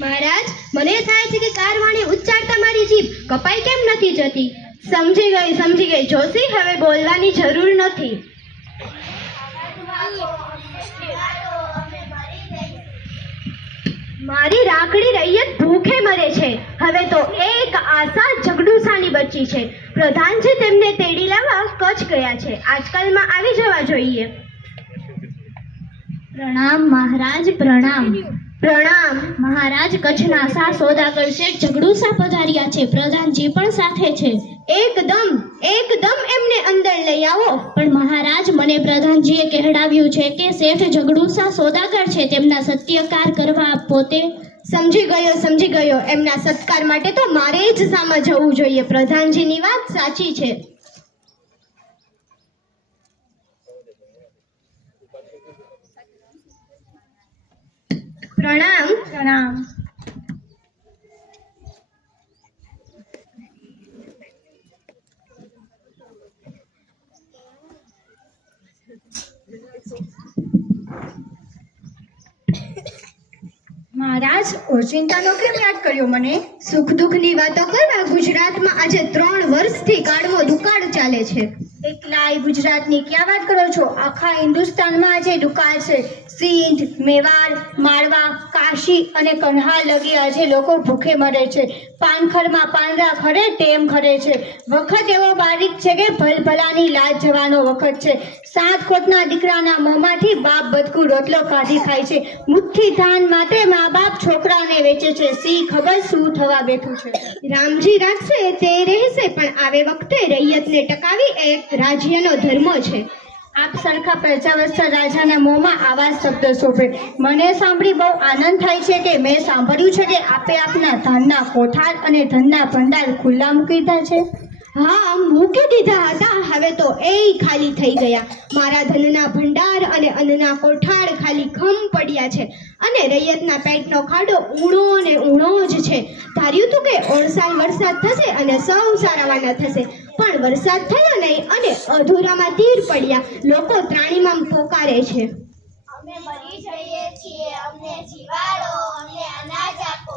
મહારાજ, મને થાય છે કે કારવાણી ઉચ્ચારતા મારી જીભ કપાઈ કેમ નથી જતી? સમજી ગઈ જોશી, હવે બોલવાની જરૂર નથી. મારી રાખડી રૈયત ભૂખે મરે છે. હવે તો એક આશા જગડુસાની બચી છે. પ્રધાનજી તેમને તેડી લાવવા કચ્છ ગયા છે. આજકાલમાં આવી જવા જોઈએ. પ્રણામ મહારાજ, પ્રણામ. પ્રણામ મહારાજ, કચ્છના સા સોદાગર શેઠ જગડુસા પધાર્યા છે. પ્રધાનજી પણ સાથે છે. એકદમ એમને અંદર લઈ આવો. પણ મહારાજ, મને પ્રધાનજીએ કહેવડાવ્યું છે કે શેઠ જગડુસા સોદાગર છે, તેમના સત્યકાર કરવા આપ પોતે. સમજી ગયો. એમના સત્કાર માટે તો મારે જ સામા જવું જોઈએ. પ્રધાનજીની વાત સાચી છે. પ્રણામ. પ્રણામ. મહારાજ, ઓચિંતાનો કેમ યાદ કર્યો મને? સુખ દુઃખની વાતો કરવા ગુજરાતમાં આજે 3 વર્ષથી કાળવો દુકાળ ચાલે છે. એકલાય ગુજરાતની ક્યાં વાત કરો છો? આખા હિન્દુસ્તાનમાં આજે દુકાળ છે. સિંધ, મેવાડ, માળવા, કાશી અને કન્હાર લગી આજે લોકો ભૂખે મરે છે. પાનખરમાં પાંદડા ખરે તેમ ખરે છે. વખત એવો બારીક છે કે ભલભલાની લાજ જવાનો વખત છે. 7 કોટના દીકરાના મોંમાંથી બાપ બદકું રોટલો કાઢી ખાય છે. મુઠ્ઠી ધાન માટે મા બાપ છોકરાને વેચે છે. સી ખબર શું થવા બેઠું છે. રામજી રાખશે તે રહેશે, પણ આવે વખતે રૈયતને ટકાવી એક રાજ્યનો ધર્મ છે. આપ સરખા પ્રજાવત્સલ રાજાના મોંમાં આવા શબ્દ શોભે. મને સાંભળી બહુ આનંદ થાય છે કે મેં સાંભળ્યું છે કે આપે આપના ધનના કોઠાર અને ધનના ભંડાર ખુલ્લા મૂકી દીધા છે. હા, મૂકી દીધા હતા. હવે તો એ ખાલી થઈ ગયા. મારા ધનના ભંડાર અને અન્નના કોઠાર ખાલી ખમ પડ્યા છે. અને રૈયતના પેટનો ખાડો ઊણો ને ઊણો જ છે. ધાર્યું તું કે ઓળસાલ વરસાદ થશે અને સૌ સારાવાના થશે, પણ વરસાદ થયો નહીં અને અધૂરામાં તીર પડ્યા. લોકો ત્રાણીમાં પોકારે છે. અમે મરી જઈએ છીએ, અમને જીવાડો, અમને અનાજ આપો.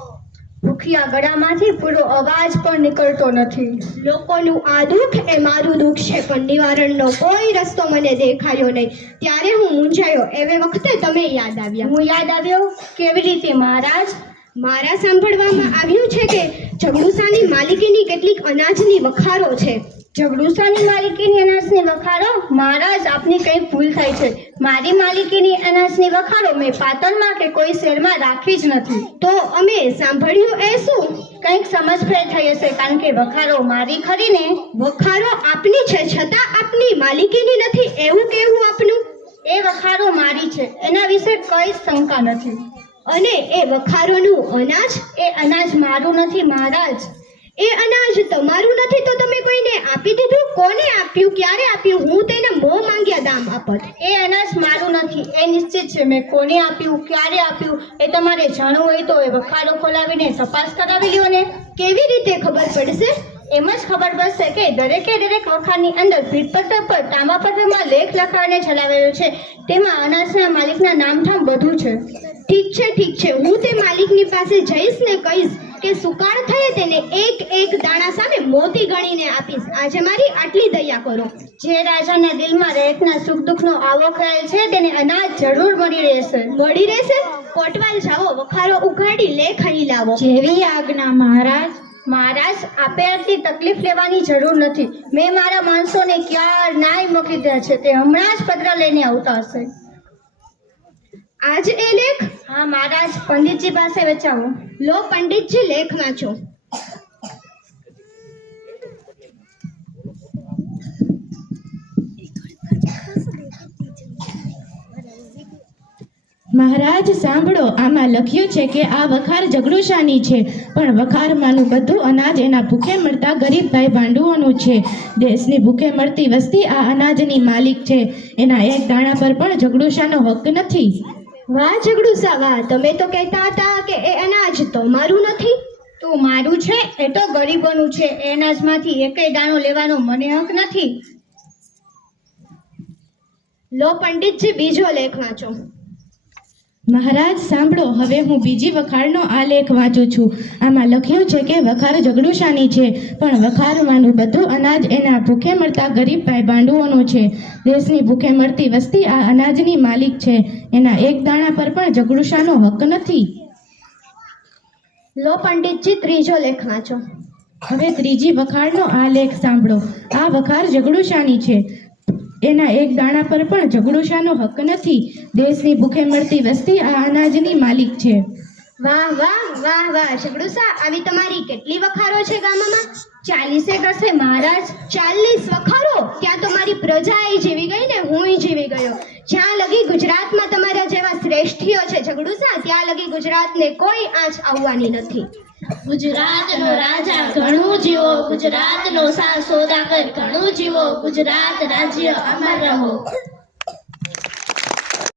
ભૂખ્યા ગળામાંથી પૂરો અવાજ પણ નીકળતો નથી. લોકોનું આ દુઃખ એ મારું દુઃખ છે, પણ નિવારણનો કોઈ રસ્તો મને દેખાયો નહીં. ત્યારે હું મૂંઝાયો. એવે વખતે તમે યાદ આવ્યા. હું યાદ આવ્યો? કેવી રીતે મહારાજ? મારા સાંભળવામાં આવ્યું છે કે જગડુસાની માલિકીની કેટલીક અનાજની વખારો છે. જગડુસાની માલિકીની અનાજની વખારો? મહારાજ, આપની કંઈક ભૂલ થાય છે. મારી માલિકીની અનાજની વખારો મેં પાટણમાં કે કોઈ શહેરમાં રાખી જ નથી. તો અમે સાંભળ્યું એ શું? કંઈક સમજફેર થઈ હશે, કારણ કે વખારો મારી ખરી ને? વખારો આપની છે, છતાં આપની માલિકીની નથી એવું કહેવું આપનું? એ વખારો મારી છે, એના વિશે કઈ શંકા નથી. અને એ વખારોનું અનાજ? એ અનાજ મારું નથી મહારાજ. એ અનાજ તમારું નથી તો તમે કોઈને આપી દીધું? કોને આપ્યું? ક્યારે આપ્યું? હું તેના મોં માંગ્યા દામ આપત. એ અનાજ મારું નથી, એ નિશ્ચિત છે. મેં કોને આપ્યું, ક્યારે આપ્યું, એ તમારે જાણવું હોય તો એ વખારો ખોલાવીને તપાસ કરાવી લ્યો ને. કેવી રીતે ખબર પડશે? એમ જ ખબર પડશે કે દરેક વખારની અંદર ભીડપત્ર પર તાંબાપત્રમાં લેખ લખાવીને ચલાવેલો છે. તેમાં અનાજના માલિકના નામઠામ બધું છે. ઠીક છે. હું તે માલિકની પાસે જઈશ ને કહીશ કે સુકાળ થયે તેને એક દાણા સામે મોતી ગણીને આપીશ. આજે મારી આટલી દયા કરો. જે રાજાના દિલમાં રહેતના સુખ દુઃખનો આવો ખ્યાલ છે તેને અનાજ જરૂર મળી રહેશે. કોટવાલ જાઓ, વખારો ઉઘાડી લેખ અહીં લાવો. જેવી આજ્ઞા મહારાજ. મહારાજ, આપે આટલી તકલીફ લેવાની જરૂર નથી. મેં મારા માણસોને ક્યારનાય મોકલી દીધા છે. તે હમણાં જ પત્ર લઈને આવતા હશે. આજ એ લેખ? હા મહારાજ, પંડિતજી પાસે વચાવો. લો પંડિતજી, લેખ વાંચો. મહારાજ સાંભળો, આમાં લખ્યું છે કે આ વખાર જગડુસાની છે, પણ વખારમાંનું બધું અનાજ એના ભૂખે મળતા ગરીબ ભાઈ ભાંડુઓનું છે. દેશની ભૂખે મળતી વસ્તી આ અનાજની માલિક છે. એના એક દાણા પર પણ જગડુસાનો હક નથી. વાહ જગડુસા વાહ! તમે તો કહેતા હતા કે એ અનાજ તમારું નથી. તો મારું છે, એ તો ગરીબોનું છે. એ અનાજમાંથી એકેય દાણો લેવાનો મને હક નથી. લો પંડિતજી, બીજો લેખ વાંચો. મહારાજ સાંભળો, હવે હું બીજી વખારનો આલેખ વાંચું છું. આમાં લખ્યું છે કે વખાર જગડુશાની છે, પણ વખારમાંનું બધું અનાજ એના ભૂખે મળતા ગરીબ ભાઈ ભાંડુઓનું છે. દેશની ભૂખે મળતી વસ્તી આ અનાજની માલિક છે. એના એક દાણા પર પણ જગડુશાનો હક નથી. લો પંડિતજી, ત્રીજો લેખ વાંચો. હવે ત્રીજી વખારનો આ લેખ સાંભળો. આ વખાર જગડુશાની છે, એના એક દાણા પર પણ જગડુશાનો હક નથી. દેશની ભૂખે મળતી વસ્તી આ અનાજની માલિક છે. વાહ વાહ વાહ વાહ જગડુશા, આવી તમારી કેટલી વખારો છે ગામમાં? 40 હશે મહારાજ. 40 વખારો? ત્યાં તો મારી પ્રજાએ જીવી ગઈ ને હુંય જીવી ગયો. જ્યાં લગી ગુજરાતમાં તમારા જેવા શ્રેષ્ઠીઓ છે જગડુશા, ત્યાં લગી ગુજરાતને કોઈ આંચ આવવાની નથી. ગુજરાતનો રાજા ઘણું જીવો, ગુજરાતનો સોદાગર ઘણું જીવો, ગુજરાત રાજ્ય અમર રહો.